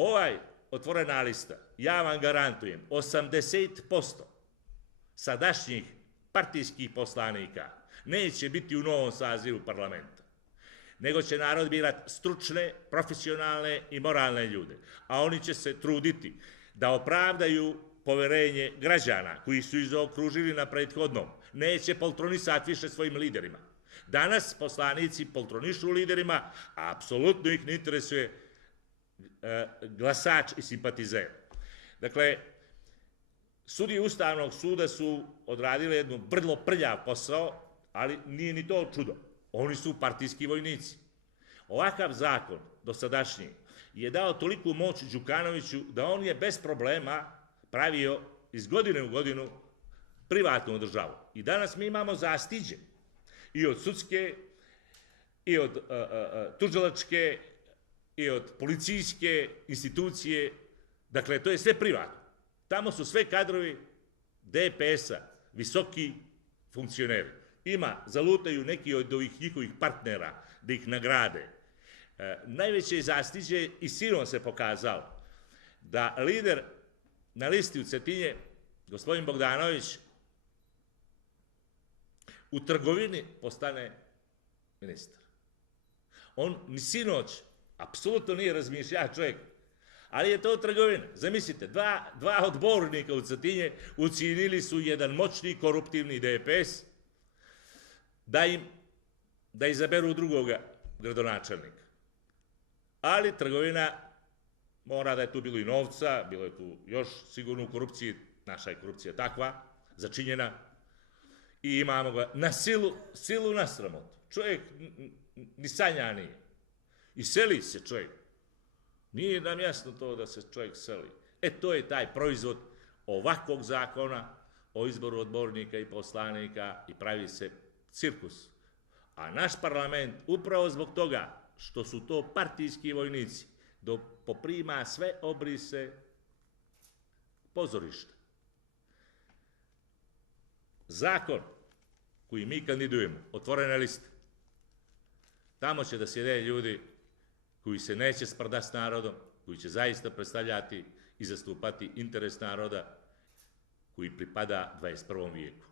Ovaj otvorena lista, ja vam garantujem, 80% sadašnjih partijskih poslanika neće biti u novom sazivu parlamenta, nego će narod birati stručne, profesionalne i moralne ljude, a oni će se truditi da opravdaju poverenje građana koji su ih zaokružili na prethodnom. Neće poltronisati više svojim liderima. Danas poslanici poltronišu liderima, a apsolutno ih ne interesuje glasač i simpatizer. Dakle, sudije Ustavnog suda su odradile jednu vrlo prljav posao, ali nije ni to čudo. Oni su partijski vojnici. Ovakav zakon, dosadašnji, je dao toliku moć Đukanoviću da on je bez problema pravio iz godine u godinu privatnu državu. I danas mi imamo zastiđe i od sudske, i od tužilačke, i od policijske institucije. Dakle, to je sve privatno. Tamo su sve kadrovi DPS-a, visoki funkcioneri. Zalutaju neki od ovih njihovih partnera da ih nagrade. Najveće zastiđe i silom se pokazalo da lider na listi u Cetinje, gospodin Bogdanović, u trgovini postane ministar. On ni sinoć apsolutno nije razmišljao čovjek, ali je to trgovina. Zamislite, dva odbornika u Cetinje ucijenili su jedan moćni koruptivni DPS da izaberu drugoga gradonačelnika. Ali trgovina, mora da je tu bilo i novca, bilo je tu još sigurno u korupciji, naša je korupcija takva, začinjena, i imamo ga na silu na sramotu. Čovjek ni sanja nije. I seli se čovjek. Nije nam jasno to da se čovjek seli. To je taj proizvod ovakvog zakona o izboru odbornika i poslanika i pravi se cirkus. A naš parlament, upravo zbog toga što su to partijski vojnici, poprima sve obrise pozorišta. Zakon koji mi kandidujemo, otvorene liste, tamo će da sjede ljudi koji se neće sprdati s narodom, koji će zaista predstavljati i zastupati interes naroda koji pripada 21. vijeku.